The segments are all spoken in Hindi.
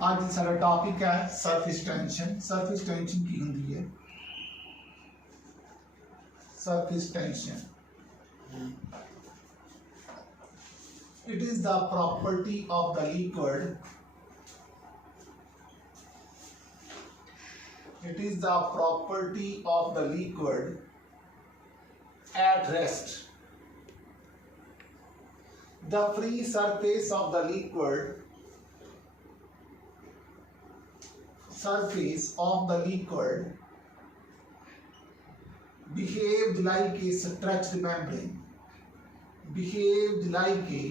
आज सारा टॉपिक है सरफेस टेंशन। सरफेस टेंशन की होंगी है surface tension. It is the property of the liquid. It is the property of the liquid at rest. The free surface of the liquid behaved like a stretched membrane. Behaved like a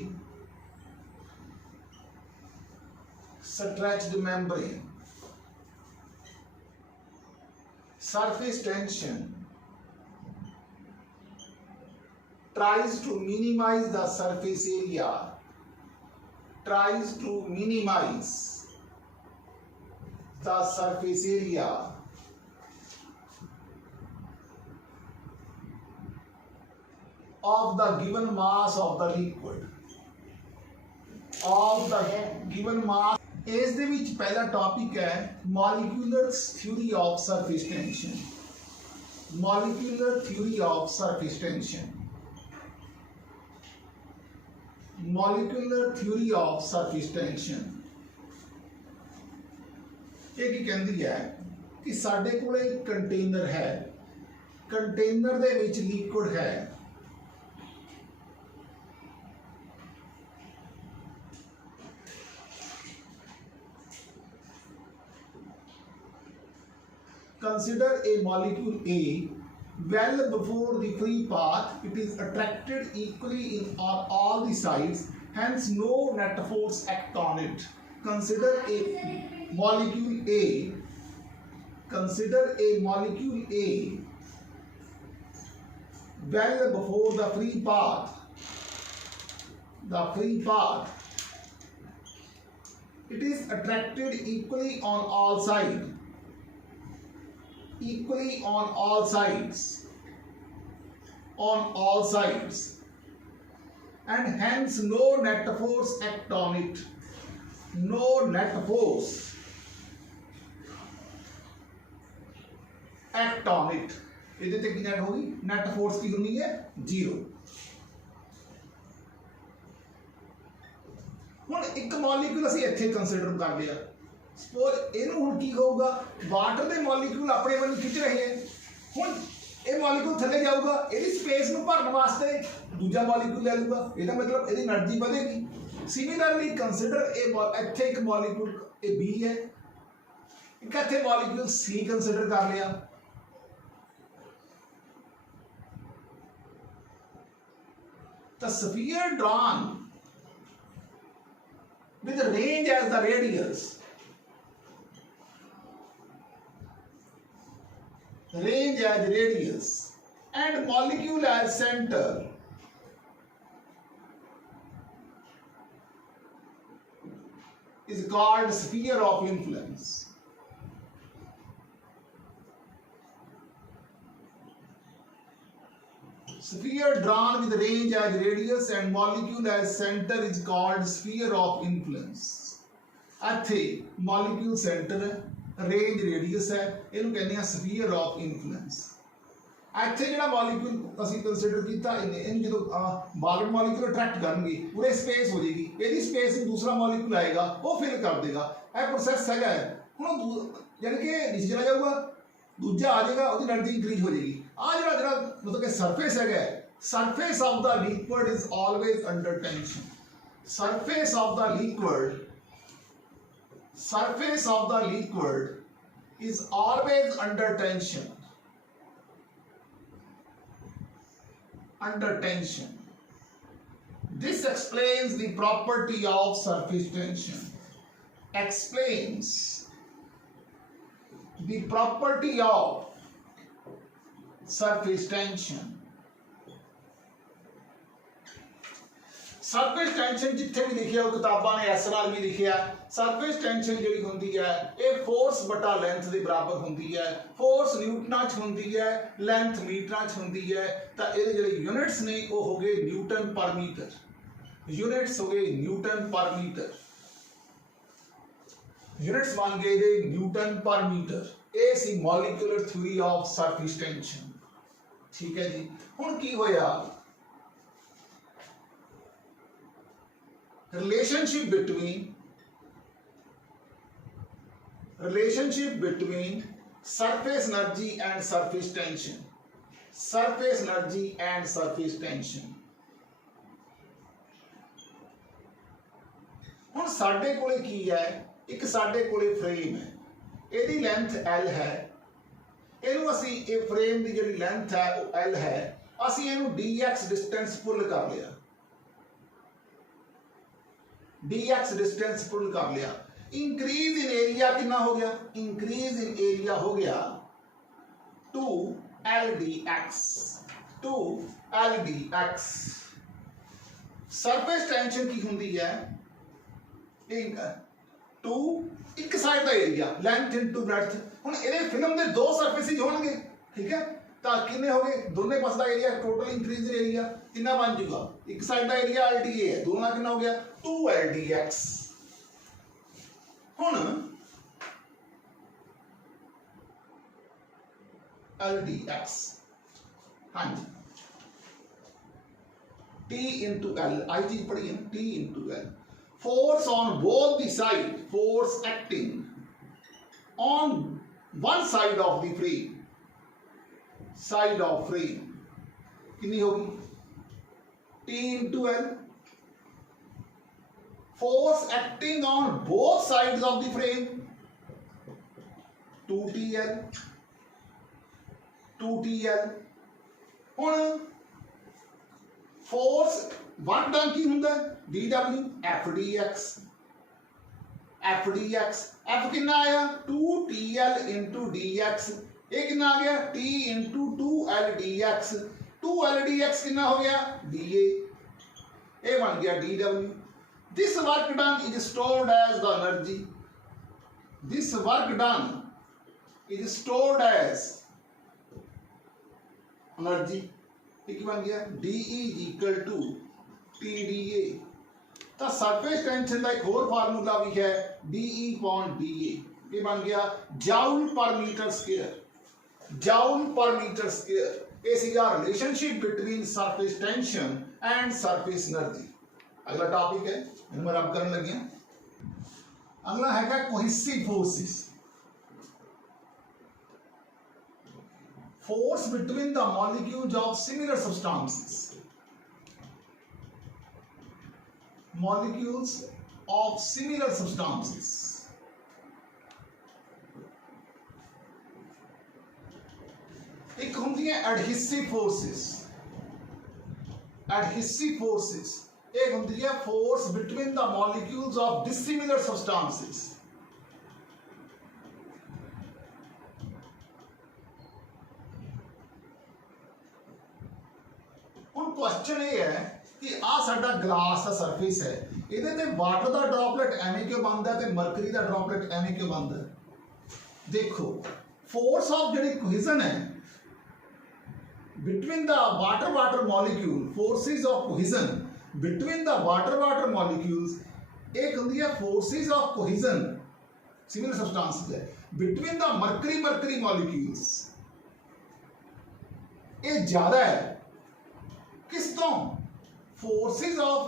stretched membrane. Surface tension tries to minimize the surface area. Tries to minimize the surface area of the given mass of the liquid. Of the given mass. ਇਸ ਦੇ ਵਿੱਚ ਪਹਿਲਾ ਟੌਪਿਕ ਹੈ molecular theory of surface tension. Molecular theory of surface tension. Molecular theory of surface tension ਇਹ ਕੀ ਕਹਿੰਦੀ ਹੈ ਕਿ ਸਾਡੇ ਕੋਲ ਇੱਕ ਕੰਟੇਨਰ ਹੈ, ਕੰਟੇਨਰ ਦੇ ਵਿੱਚ ਲਿਕੁਇਡ ਹੈ, consider a molecule A. Well before the free path, it is attracted equally on all the sides, hence no net force act on it. Consider a molecule A. Consider a molecule A. Well before the free path. The free path. It is attracted equally on all sides. Equally on all sides, and hence no net force act on it. No net force act on it. ਇਹਦੇ ਤੇ ਕੀ ਨੈਟ ਹੋਗੀ? net force ਕੀ ਹੋਣੀ ਹੈ? 0। ਹੁਣ ਇੱਕ ਮੋਲੀਕੂਲ ਅਸੀਂ ਇੱਥੇ ਕੰਸੀਡਰ ਕਰ ਲਿਆ। ਸਪੋਜ਼ ਇਹਨੂੰ ਹੁਣ ਕੀ ਹੋਊਗਾ? ਵਾਟਰ ਦੇ ਮੋਲੀਕੂਲ ਆਪਣੇ ਵੱਲ ਖਿੱਚ ਰਹੇ ਹੈ। ਹੁਣ ਇਹ ਮੋਲੀਕੂਲ ਥੱਲੇ ਜਾਊਗਾ, ਇਹਦੀ ਸਪੇਸ ਨੂੰ ਭਰਨ ਵਾਸਤੇ ਦੂਜਾ ਮੋਲੀਕੂਲ ਲੈ ਲੂਗਾ, ਇਹਦਾ ਮਤਲਬ ਇਹਦੀ એનર્ਜੀ ਵਧੇਗੀ। ਸਿਮਿਲਰਲੀ ਕੰਸੀਡਰ ਇੱਥੇ ਇੱਕ ਮੋਲੀਕੂਲ ਇਹ B ਹੈ, ਇੱਕ ਇੱਥੇ ਮੋਲੀਕੂਲ C ਕੰਸੀਡਰ ਕਰ ਲਿਆ। The sphere drawn with the range as the radius, range as radius and molecule as center is called sphere of influence. Sphere drawn with range as radius and molecule as center is called sphere of influence. ਇੱਥੇ molecule center है, रेंज रेडियस है, ਇਹਨੂੰ ਕਹਿੰਦੇ ਆ ਸਫੀਅਰ ਆਫ ਇਨਫਲੂਐਂਸ। ਇੱਥੇ ਜਿਹੜਾ ਮੋਲੀਕੂਲ ਅਸੀਂ ਕੰਸੀਡਰ ਕੀਤਾ, ਇਹਨੂੰ ਜਦੋਂ ਬਾਲਟ ਮੋਲੀਕੂਲ ਅਟਰੈਕਟ ਕਰਨਗੇ ਪੂਰੇ ਸਪੇਸ ਹੋ ਜਾਏਗੀ, ਇਹਦੀ ਸਪੇਸ ਨੂੰ ਦੂਸਰਾ ਮੋਲੀਕੂਲ ਆਏਗਾ ਉਹ ਫਿਲ ਕਰ ਦੇਗਾ। ਇਹ ਪ੍ਰੋਸੈਸ ਹੈਗਾ। ਹੁਣ ਯਾਨੀ ਕਿ ਨੀਚੇ ਚਲਾ ਜਾਊਗਾ, ਦੂਜਾ ਆ ਜਾਏਗਾ, ਉਹਦੀ ਐਨਰਜੀ ਇੰਕਰੀਜ਼ ਹੋ ਜਾਏਗੀ। ਆ ਜਿਹੜਾ ਮਤਲਬ ਕਿ ਸਰਫੇਸ ਹੈਗਾ, surface of the liquid is always under tension. Surface of the liquid, surface of the liquid is always under tension. Under tension. This explains the property of surface tension. Explains the property of surface tension. Surface tension ਜਿੱਥੇ ਵੀ ਲਿਖਿਆ ਉਹ ਕਿਤਾਬਾਂ ਨੇ ਐਸ ਨਾਲ ਵੀ ਲਿਖਿਆ। ਸਰਫੇਸ ਟੈਂਸ਼ਨ ਜਿਹੜੀ ਹੁੰਦੀ ਹੈ ਇਹ ਫੋਰਸ ਬਟਾ ਲੈਂਥ ਦੇ ਬਰਾਬਰ ਹੁੰਦੀ ਹੈ। ਫੋਰਸ ਨਿਊਟਨਾਂ 'ਚ ਹੁੰਦੀ ਹੈ, ਲੈਂਥ ਮੀਟਰਾਂ 'ਚ ਹੁੰਦੀ ਹੈ। ਤਾਂ ਇਹਦੇ ਜਿਹੜੇ ਯੂਨਿਟਸ ਨੇ ਉਹ ਹੋ ਗਏ ਨਿਊਟਨ ਪਰ ਮੀਟਰ। यूनिट्स हो गए न्यूटन पर मीटर। यूनिट्स बन गए जे न्यूटन पर मीटर। ये सी molecular theory of surface tension. ठीक है जी। हुण की होया, relationship between surface energy and surface tension, surface energy and surface tension। हुण साडे कोले की है, एक साडे कोले फ्रेम है, इहदी लेंथ L है, इहनूं असीं ये फ्रेम की जिहड़ी लेंथ है वो L है, असीं इहनूं dx डिस्टेंस पुल कर लिया, dx डिस्टेंस पुल कर लिया। इंक्रीज इन एरिया कितना हो गया, इंक्रीज इन एरिया हो गया 2Ldx, 2Ldx। सरफेस टेंशन की हुंदी है 2 एक साइड का एरिया लेंथ इनटू ब्रेड्थ। हुण इहदे फिल्म दे दो सरफेसिस होणगे, ठीक है, तो कितने हो गए, दोनों पास का area total increase in area कितना बन जाएगा, एक साइड का एरिया LdA है, दोनों कितना हो गया 2Ldx। हुण Ldx, हाँ जी, T इंटू L, आई चीज पढ़ी है, T into L। Force on both the side, force acting on one side of the frame, side of frame कितनी होगी T into L। Force acting on both sides of the frame 2TL, 2TL। हुण फोर्स वर्क डन की हुंदा dw FdX, FdX, F कितना आया 2TL इंटू dx, ये कितना आ गया T इंटू 2LdX, 2LdX कितना हो गया dA, ये बन गया dw। This work done is stored as the energy, this work done is stored as energy, ये बन गया dE is equal to TdA। तो सरफेस टेंशन का एक और फार्मूला भी है dE upon dA, ये बन गया joule per metre square, joule per metre square. ये सीगा relationship between surface tension and surface energy. अगला टॉपिक है मैं रब करने लगे हैं, अगला है cohesive forces, force between the molecules of similar substances, molecules of similar substances। एक होती है adhesive forces, adhesive forces, एक होती है force between the molecules of dissimilar substances। ਹੁਣ क्वेश्चन ये है कि आ साडा ग्लास का सरफेस है, इहदे ते वाटर का ड्रॉपलेट एवें क्यों बनता है ते मरकरी का ड्रॉपलेट एवें क्यों बनता है। देखो फोर्स ऑफ जिहड़ी कोहेजन है between the water water molecule, forces of cohesion between the water water molecules, एक होंदी है forces of cohesion similar substances है between the mercury mercury molecules, ये ज्यादा है किस तो forces of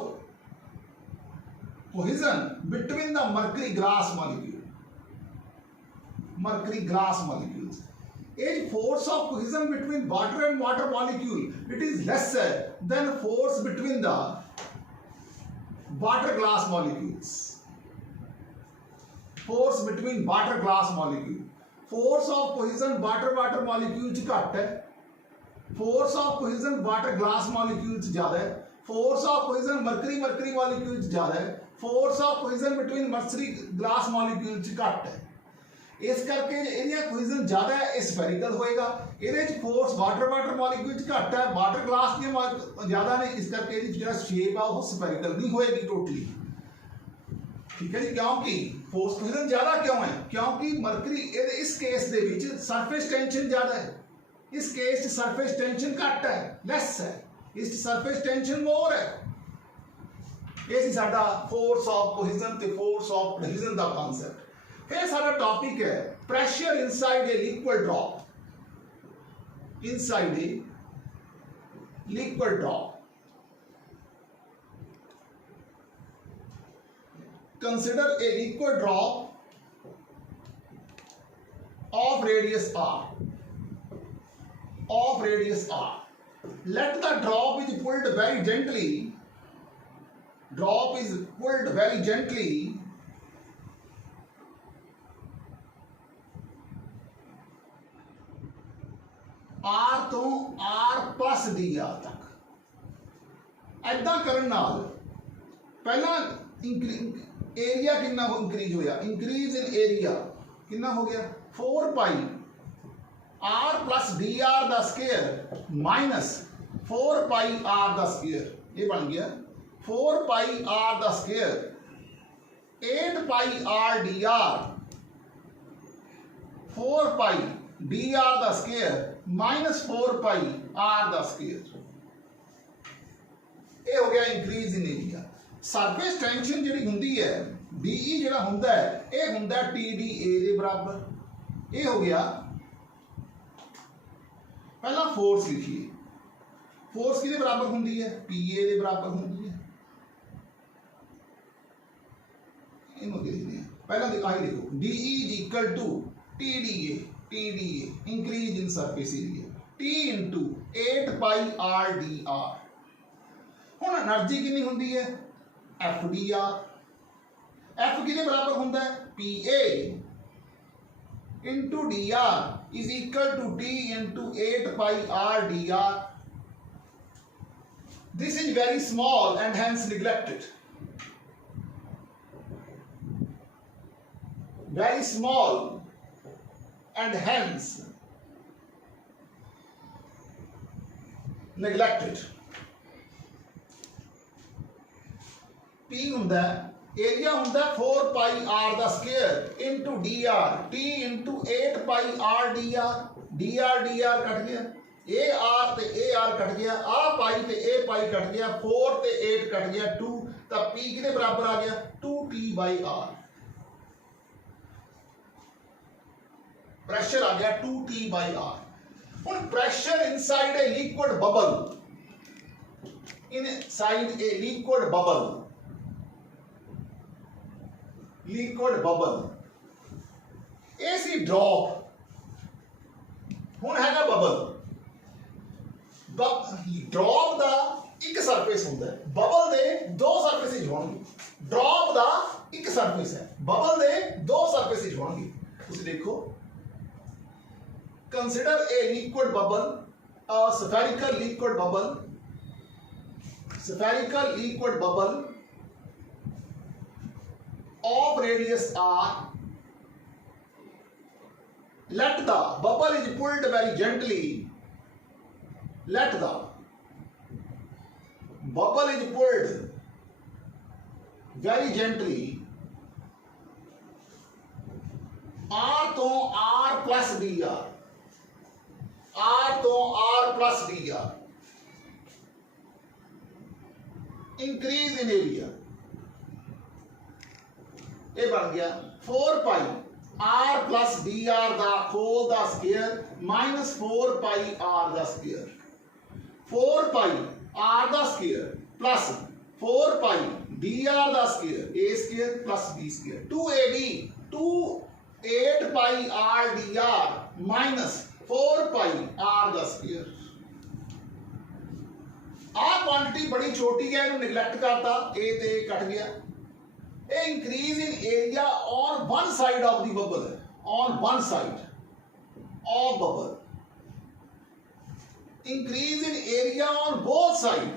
cohesion between the mercury glass molecule, mercury glass molecules. As force of cohesion between water and water molecule, it is lesser than force between the water glass molecules, force between water glass molecule. Force of cohesion water water molecule च घट है, force of cohesion water glass molecule ज्यादा है, force of cohesion mercury mercury molecule ज्यादा है, force of cohesion between mercury glass molecule घट है। इस करके एरिया कोहेजन ज्यादा है स्फेरिकल होएगा, ਇਹਦੇ ਚ फोर्स वाटर वाटर मॉलिक्यूल घट है, वाटर ग्लास दी ज्यादा ने, इस करके ਇਹਦੀ ਜਿਹੜਾ शेप आ वो स्फेरिकल नहीं होएगी टोटली। ठीक है जी, क्योंकि फोर्स कोहेजन ज्यादा क्यों है, क्योंकि मरकरी इस केस दे विच सरफेस टेंशन ज्यादा है, इस केस सरफेस टेंशन घट है, लेस है, इस सरफेस टेंशन मोर है। ये सी साडा फोर्स ऑफ कोहेजन ते फोर्स ऑफ एडहेजन दा कांसेप्ट। फिर सारा टॉपिक है pressure inside a liquid drop, inside a liquid drop. Consider a liquid drop of radius r, of radius r. Let the drop is pulled very gently, drop is pulled very gently r to r plus dr तक। ऐदा करन नाल पहला एरिया कितना इंक्रीज होया, इंक्रीज इन एरिया कितना हो गया 4 pi R plus D R the square minus 4 pi R the square, ये बन गया 4 pi R the square 8 pi R D R, 4 pi D R the square minus 4 pi R the square. ये हो गया increase in area. Surface tension जी होंगी है बीई जो होंगे ये होंगे टी डी ए के बराबर। ये हो गया पहला फोर्स लिखिए, फोर्स कि बराबर होंगी है पी ए के बराबर होंगी है। पहला आई लिखो D is equal to T D A increase in surface area T into 8 pi R D R. हुण एनर्जी कितनी होंगी है एफ डी आर, एफ किहदे बराबर होंदा है P A into D R is equal to T into 8 pi R D R. This is very small and hence neglected, very small and hence neglected। P ਹੁੰਦਾ एरिया ਹੁੰਦਾ 4 पाई r ਦਾ square into dr t into 8 pi r dr dr cut गया ए r ते ए r कट गया आ पाई ते ए पाई कट गया 4 ते 8 कट गया 2 तो P किसके बराबर आ गया 2t by r। प्रेशर आ गया 2t by r। हुन pressure inside a liquid bubble, inside a liquid bubble, liquid bubble ए सी ड्रॉप। हुन हैगा बबल, ड्रॉप दा एक सरफेस होंदा है, बबल दे दो सरफेसेस होणगे। ड्रॉप दा एक सरफेस है, बबल दे दो सरफेसेस होणगे। तुसीं देखो consider a liquid bubble, a spherical liquid bubble, spherical liquid bubble of radius r। Let the bubble is pulled very gently, let the bubble is pulled very gently r to r plus dr, r तो r plus D R. Increase in area ये बन गया 4 pi r plus D R दा होल दा स्क्वायर माइनस 4 पाई r दा स्क्वायर, 4 पाई r दा square plus 4 pi D R दा square a square plus b square 2ab 2 8 pi r D R minus 4 pi r द स्क्वायर। आ क्वांटिटी बड़ी छोटी है, इन्हें निगलेक्ट करता, ए ते कट गया। A increase in area on one side of the bubble है, on one side of bubble. Increase in area on both side,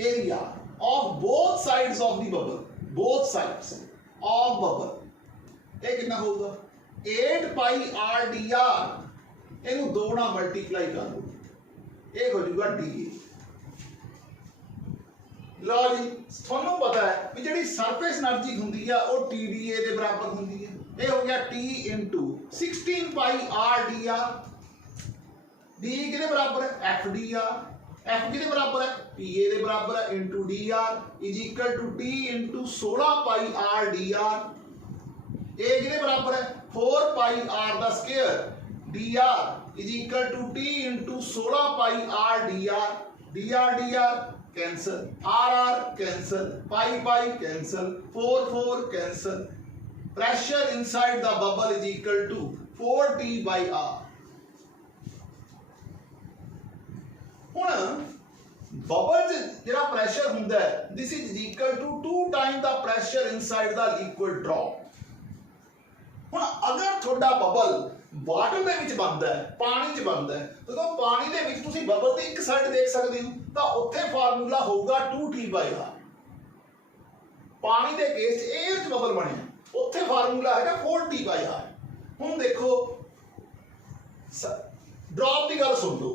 area of both sides of the bubble, both sides of bubble. ये कितना होगा 8 पाई r डी आर, इनू 2 ਨਾਲ मल्टीप्लाई कर दो, ये हो जाएगा डी। लो जी थानू पता है कि जी सरफेस एनर्जी होंगी है वो टी डी ए के बराबर होंगी है। ये हो गया T into 16 pi r D R. डी किहदे बराबर है एफ डी आर, एफ किहदे बराबर है पी ए के बराबर है into D R is equal to T into 16 pi r D R. ये बराबर है 4 pi R the square D R is equal to T into 16 pi R D R cancel R cancel pi cancel 4 cancel pressure inside the bubble is equal to 4t by r हुण बबल जिहड़ा प्रेशर हुंदा है this is equal to 2 time the pressure inside the liquid drop हुण अगर थोड़ा बबल वाटर ਦੇ ਵਿੱਚ ਬਣਦਾ ਹੈ ਪਾਣੀ 'ਚ ਬਣਦਾ ਹੈ ਜਦੋਂ ਪਾਣੀ ਦੇ ਵਿੱਚ ਤੁਸੀਂ ਬਬਲ ਦੀ ਇੱਕ ਸਾਈਡ ਦੇਖ ਸਕਦੇ ਹੋ ਤਾਂ ਉੱਥੇ ਫਾਰਮੂਲਾ ਹੋਊਗਾ 2t/r ਪਾਣੀ ਦੇ ਕੇਸ 'ਚ 에ਅਰ 'ਚ ਬਬਲ ਬਣਿਆ ਉੱਥੇ ਫਾਰਮੂਲਾ ਹੈਗਾ 4t/r ਹੁਣ ਦੇਖੋ ड्रॉप की गल सुन लो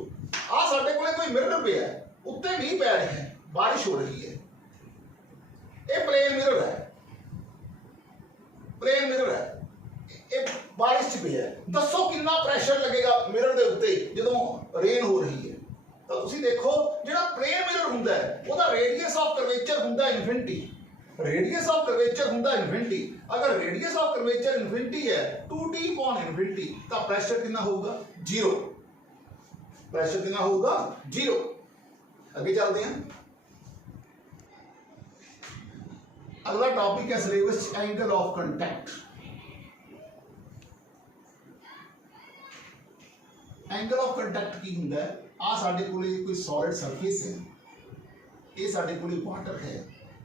आ साडे कोले कोई मिरर पे है उत्ते भी पै रहे हैं बारिश हो रही है ये प्लेन मिरर है ये बारिश च पे है दसो कितना प्रेशर लगेगा मिरर दे उत्ते जदों रेन हो रही है तो तुसी देखो जिहड़ा प्लेन मिरर हुंदा है ओदा रेडियस ऑफ कर्वेचर हुंदा इन्फिनिटी रेडियस ऑफ कर्वेचर हुंदा इन्फिनिटी अगर रेडियस ऑफ कर्वेचर इन्फिनिटी है 2t upon इन्फिनिटी तो प्रेशर कितना होगा 0 प्रेशर कितना होगा 0 आगे चलते हैं अगला टॉपिक है syllabus angle of contact angle of contact की हुंदा है आ साडे कोले कोई सॉलिड सरफेस है ये साडे कोले वाटर है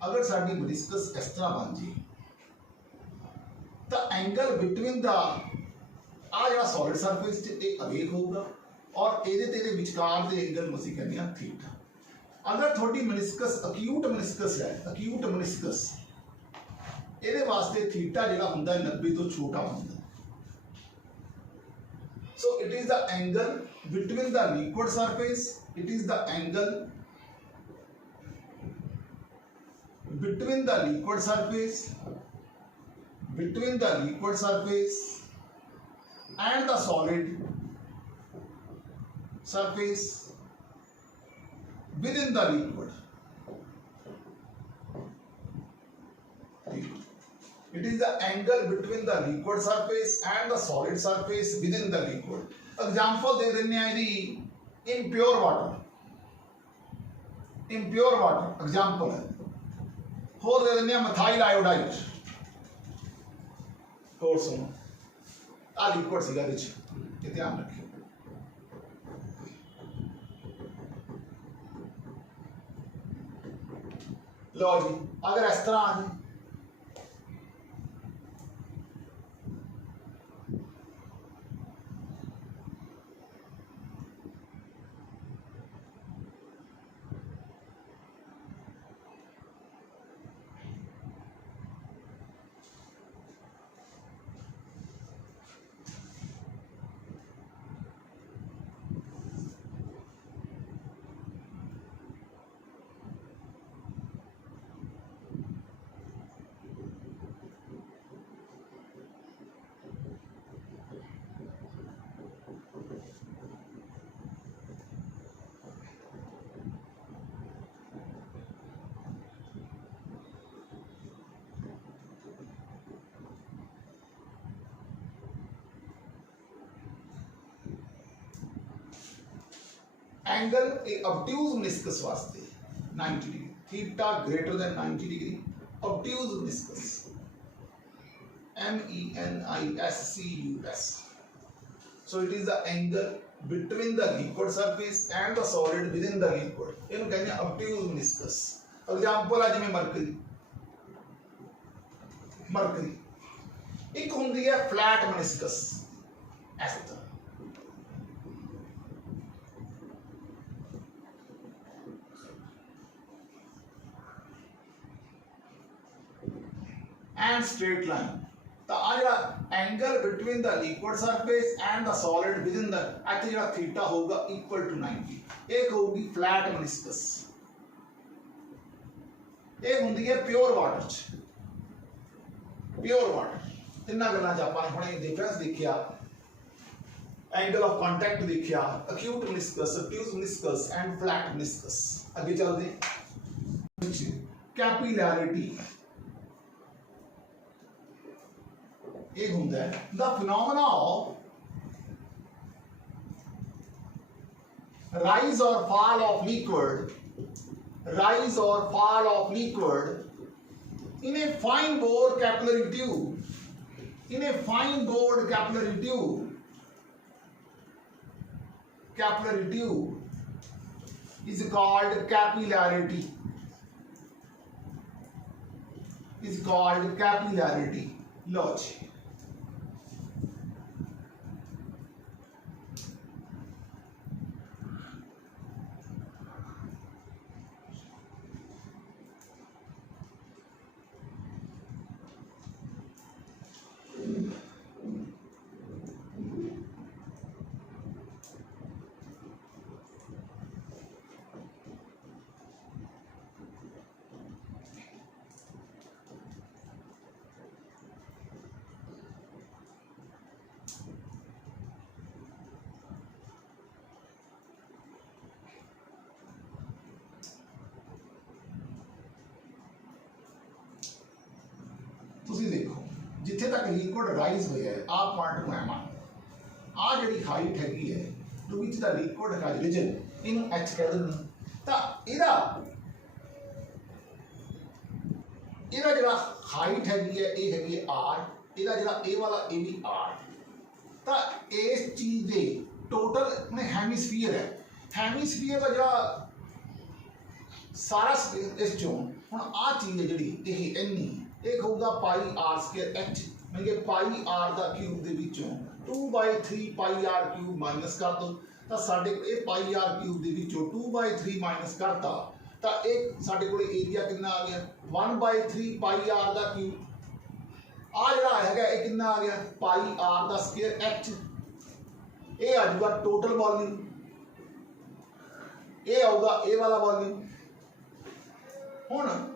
अगर साडी मेनिस्कस इस तरह बन जाए तो एंगल बिटवीन द आ जिहड़ा सॉलिड सरफेस च अवेक होगा और ये विचकार के एंगल में असीं कहते हैं थीटा अगर थोड़ी मेनिस्कस अक्यूट मेनिस्कस ये वास्ते थीटा जिहड़ा हुंदा 90 तो छोटा हुंदा so it is the angle between the liquid surface it is the angle between the liquid surface and the solid surface within the liquid it is the angle between the liquid surface and the solid surface within the liquid example दे देने हैं यदि impure water example है होर दे देने मिथाइल आयोडाइड होर सुनो आ लिक्विड सीगा विच ये ध्यान रखियो लो जी अगर इस तरह आ जाए एंगल ऑब्ट्यूज मेनिस्कस वास्ते 90 degree theta greater than 90 degree obtuse meniscus MENISCUS so it is the angle between the liquid surface and the solid within the liquid इनको कहते हैं ऑब्ट्यूज मेनिस्कस एग्जांपल है जिवें मरकरी एक हुंदी है फ्लैट मेनिस्कस इस तरह and straight line तो आ जरा angle between the liquid surface and the solid within the इत्थे जरा थीटा होगा इक्वल टू 90 एक होगी फ्लैट मेनिस्कस एक हुंदी है प्योर वाटर तिन्ना गल्लां च आपां हुणे डिफरेंस देखिया एंगल ऑफ कांटेक्ट देखिया acute meniscus obtuse meniscus and flat meniscus आगे चलते कैपिलैरिटी एक होंगे the phenomena of rise or fall of liquid, rise or fall of liquid in a fine bore capillary tube, in a fine bored capillary tube is called capillarity, is called capillarity. लो जी ਤੁਸੀਂ ਦੇਖੋ ਜਿੱਥੇ ਤੱਕ ਲਿਕੁਇਡ ਰਾਈਜ਼ ਹੋਇਆ ਹੈ ਆ ਪੁਆਇੰਟ ਨੂੰ ਐ ਮੰਨ ਆ ਜਿਹੜੀ ਹਾਈਟ ਹੈਗੀ ਹੈ ਟੂ ਵਿਚ ਦਾ ਲਿਕੁਇਡ ਹੈਜ਼ ਰੀਜਨ ਇਹਨੂੰ ਐਚ ਕਹਿ ਦਿੰਦੇ ਤਾਂ ਇਹਦਾ ਜਿਹੜਾ ਹਾਈਟ ਹੈਗੀ ਹੈ ਇਹ ਹੈਗੀ ਹੈ ਆਰ ਇਹਦਾ ਜਿਹੜਾ ਇਹ ਵਾਲਾ ਇਹ ਵੀ ਆਰ ਤਾਂ ਇਸ ਚੀਜ਼ ਦੇ ਟੋਟਲ ਨੇ ਹੈਮੀਸਫੀਅਰ ਹੈ ਹੈਮੀਸਫੀਅਰ ਦਾ ਜਿਹੜਾ ਸਾਰਾ ਇਸ ਚੋਂ ਹੁਣ ਆ ਚੀਜ਼ ਹੈ ਜਿਹੜੀ ਇਹ ਇੰਨੀ एक होगा पाई आर स्क्वायर एच मतलब पाई आर का क्यूब के विचों 2/3 पाई आर क्यूब माइनस कर दो तो साडे ये पाई आर क्यूब के विचों 2/3 माइनस करता तो एक साडे कोल एरिया कितना आ गया 1/3 पाई आर का क्यूब आ जिहड़ा हैगा ये कितना आ गया पाई आर का स्क्वायर एच ये आ जाऊगा टोटल वॉल्यूम ये आऊगा ए वाला वॉल्यूम हुण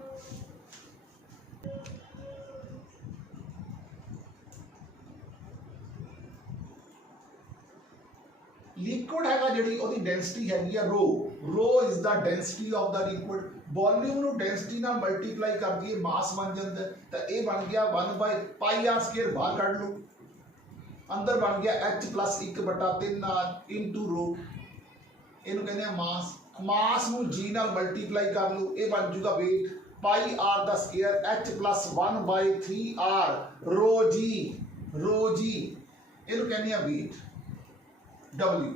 लिक्विड हैगा जिहड़ी ओदी डेंसिटी हैगी है rho rho is the density of the liquid volume नु डेंसिटी नाल मल्टीप्लाई कर दिए मास बन जांदा तो ये बन गया 1/पाई आर स्क्वायर बाहर कढ लो अंदर बन गया h + 1/3 r इनटू रो इहनू कहंदे आ मास मास नु g नाल मल्टीप्लाई कर लो ये बन जूगा वेट पाई आर दा स्क्वायर h + 1/3 r रो g इहनू कहंदे आ वेट W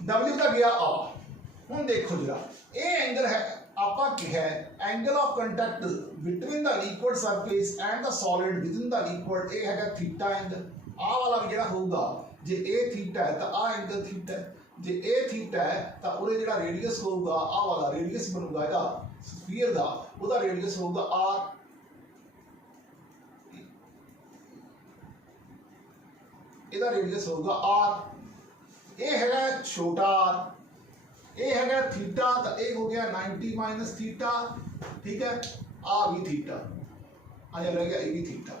W का गया आ हम देखो जरा ये एंगल है आपा क्या है angle of contact between the liquid surface and the solid with in the liquid ये है थीटा एंगल आ वाला भी जेड़ा होगा जे ए थीटा है तो आ एंगल थीटा है जे ए थीटा है तो उरे जेड़ा रेडियस होगा आ वाला रेडियस बनूगा एदा स्फीयर दा ओदा रेडियस होगा r ਇਹਦਾ रेडियस होगा r ये है छोटा r ये है थीटा तो ये हो गया 90 माइनस थीटा ठीक है आ भी थीटा आ रह गया ये भी थीटा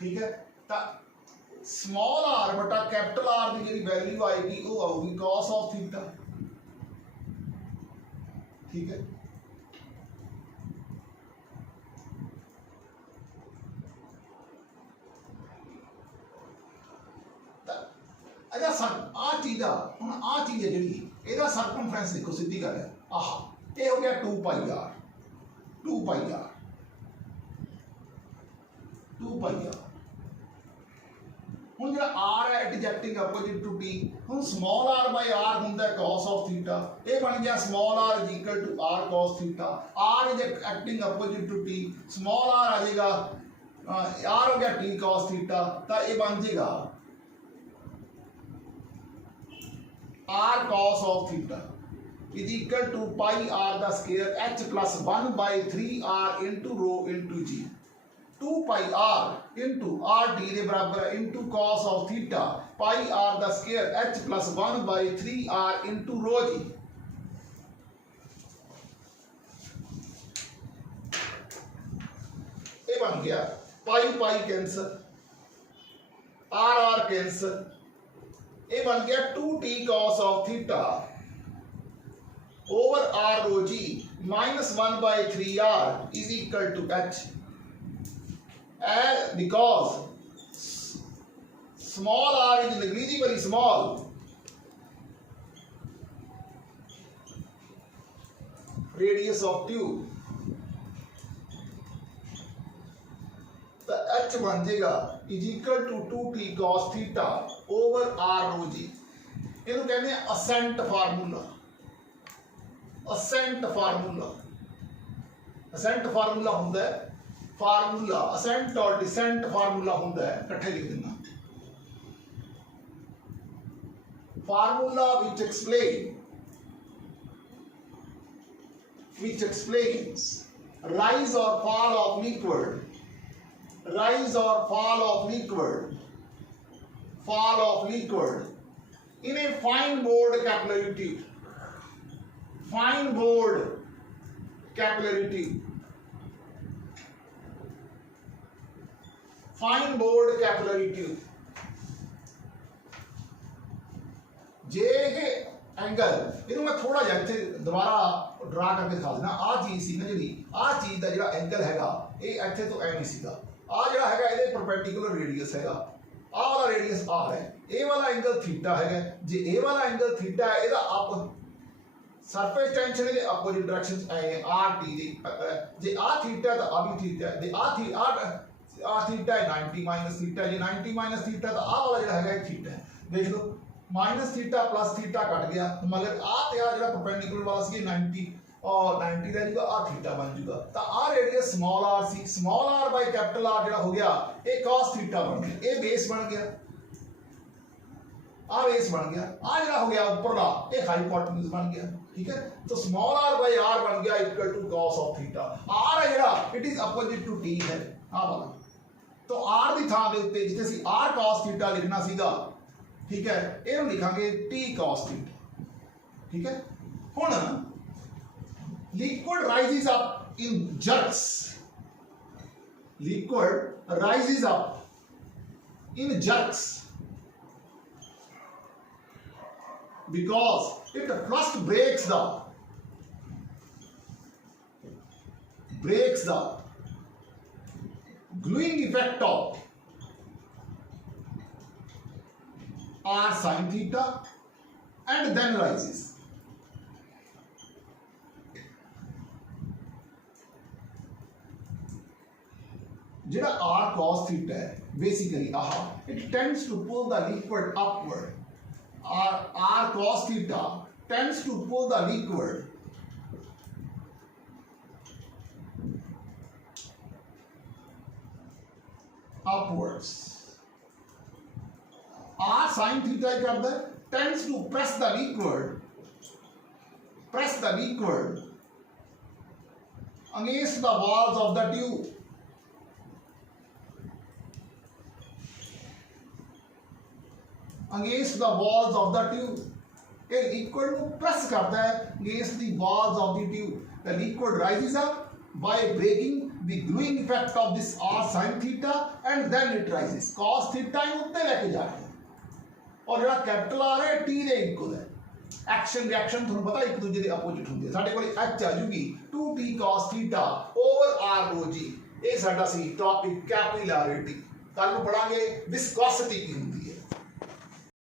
ठीक है तो स्मॉल r बटा कैपिटल R की जी वैल्यू आएगी वो आऊगी cos ऑफ थीटा ठीक है अच्छा सर आ चीज़ हम आ चीज़ है जी ਇਹਦਾ ਸਰਕਮਫਰੈਂਸ देखो सीधी गल है आह ये हो गया 2πr ਹੁਣ ਜਿਹੜਾ r है it is acting opposite to t ਹੁਣ स्मॉल r बाय r ਹੁੰਦਾ है cos ऑफ थीटा ये बन गया small r is equal to r cos theta r is acting opposite to t small r आ जाएगा r हो गया t cos थीटा तो ये बन जाएगा r cos of theta is equal to pi r the square h plus 1/3 r into rho into g 2 pi r into r t के बराबर into cos of theta pi r the square h plus 1/3 r into rho g ये बन गया pi कैंसल r कैंसल ये बन गया 2t cos of theta over r rho g minus 1/3 r is equal to h because small r is negligibly small, radius of tube, तो h बन जाएगा is equal to 2t cos theta over r rho g। ਇਹਨੂੰ ਕਹਿੰਦੇ ਆ ascent formula. Ascent formula, ascent formula ਹੁੰਦਾ ਹੈ, ਫਾਰਮੂਲਾ ਅਸੈਂਟ ਔਰ ਡਿਸੈਂਟ ਫਾਰਮੂਲਾ ਹੁੰਦਾ ਹੈ, ਇਕੱਠੇ ਲਿਖ ਦੇਣਾ। Formula which explains rise or fall of liquid, rise or fall of liquid, fall of liquid in a fine board capillary tube, fine board capillary tube, fine board capillary tube। J angle ਇਹਨੂੰ ਮੈਂ ਥੋੜਾ ਜਿਹਾ ਇੱਥੇ ਦੁਬਾਰਾ ਡਰਾ ਕਰਕੇ ਦਿਖਾ ਦੇਣਾ। ਆਹ ਚੀਜ਼ ਸੀ ਨਾ ਜਿਹੜੀ, ਆਹ ਚੀਜ਼ ਦਾ ਜਿਹੜਾ ਐਂਗਲ ਹੈਗਾ ਇਹ ਇੱਥੇ ਤੋਂ ਐਵੇਂ ਸੀਗਾ। ਆਹ ਜਿਹੜਾ ਹੈਗਾ ਇਹਦੇ ਪਰਪੈਂਡੀਕੂਲਰ ਰੇਡੀਅਸ ਹੈਗਾ, ਆਹ ਵਾਲਾ ਰੇਡੀਅਸ ਆਰ ਹੈ, ਇਹ ਵਾਲਾ ਐਂਗਲ ਥੀਟਾ ਹੈਗਾ। ਜੇ ਇਹ ਵਾਲਾ ਐਂਗਲ ਥੀਟਾ ਹੈ, ਇਹਦਾ ਅਪ ਸਰਫੇਸ ਟੈਂਸ਼ਨ ਇਹਦੇ ਆਪੋਜ਼ਿਟ ਡਾਇਰੈਕਸ਼ਨ ਆਏ ਆਰ ਟੀ ਦੀ। ਜੇ ਆਹ ਥੀਟਾ ਤਾਂ ਆਹ ਵੀ ਥੀਟਾ ਹੈ, ਜੇ ਆਹ ਥੀਟਾ ਹੈ 90 ਮਾਈਨਸ ਥੀਟਾ, ਜੇ 90 ਮਾਈਨਸ ਥੀਟਾ ਤਾਂ ਆਹ ਵਾਲਾ ਜਿਹੜਾ ਹੈਗਾ ਇਹ ਥੀਟਾ ਹੈ। ਦੇਖ ਲਓ minus theta plus theta cut गया, मगर आ जो परपेंडिकुलर वाला सी 90 और 90 रह जाएगा, आ थीटा बन जाएगा। तो आ radius small R C, small R by capital R जो हो गया ये cos थीटा बन गया, ये बेस बन गया, आ बेस बन गया। आ जो हो गया ऊपरला ये हाइपोटेन्यूज बन गया। ठीक है, तो स्मॉल आर बाय आर बन गया equal to cos of theta. R है जो it is opposite to T है, आ वाला। तो आर की थां दे उत्ते जिथे सी आर cos थीटा लिखना सीगा, ठीक है, इहनूं लिखांगे t cos थीटा। ठीक है, हुण liquid rises up in jerks, liquid rises up in jerks because it first breaks the gluing effect of r sin theta and then rises। जेड़ा r cos theta है basically it tends to pull the liquid upward। r cos theta tends to pull the liquid upwards। r sin theta करता है tends to press the liquid against the walls of the tube। against the walls of the tube, ये liquid को press करता है against the walls of the tube। the liquid rises up by breaking the gluing effect of this r sin theta and then it rises। cos theta ही उत्ते लेके जा रहे हैं और जो कैपिटल आर है टी दे इक्वल है। एक्शन रिएक्शन ਤੁਹਾਨੂੰ ਪਤਾ ਇੱਕ ਦੂਜੇ ਦੇ ਆਪੋजिट ਹੁੰਦੇ ਆ। ਸਾਡੇ ਕੋਲ h ਆ ਜੂਗੀ 2t cos theta over r rho g। ਇਹ ਸਾਡਾ ਸੀ ਟੌਪਿਕ ਕੈਪਿਲੈਰਿਟੀ। ਕੱਲ ਨੂੰ ਪੜਾਂਗੇ ਵਿਸਕੋਸਿਟੀ ਕੀ ਹੁੰਦੀ।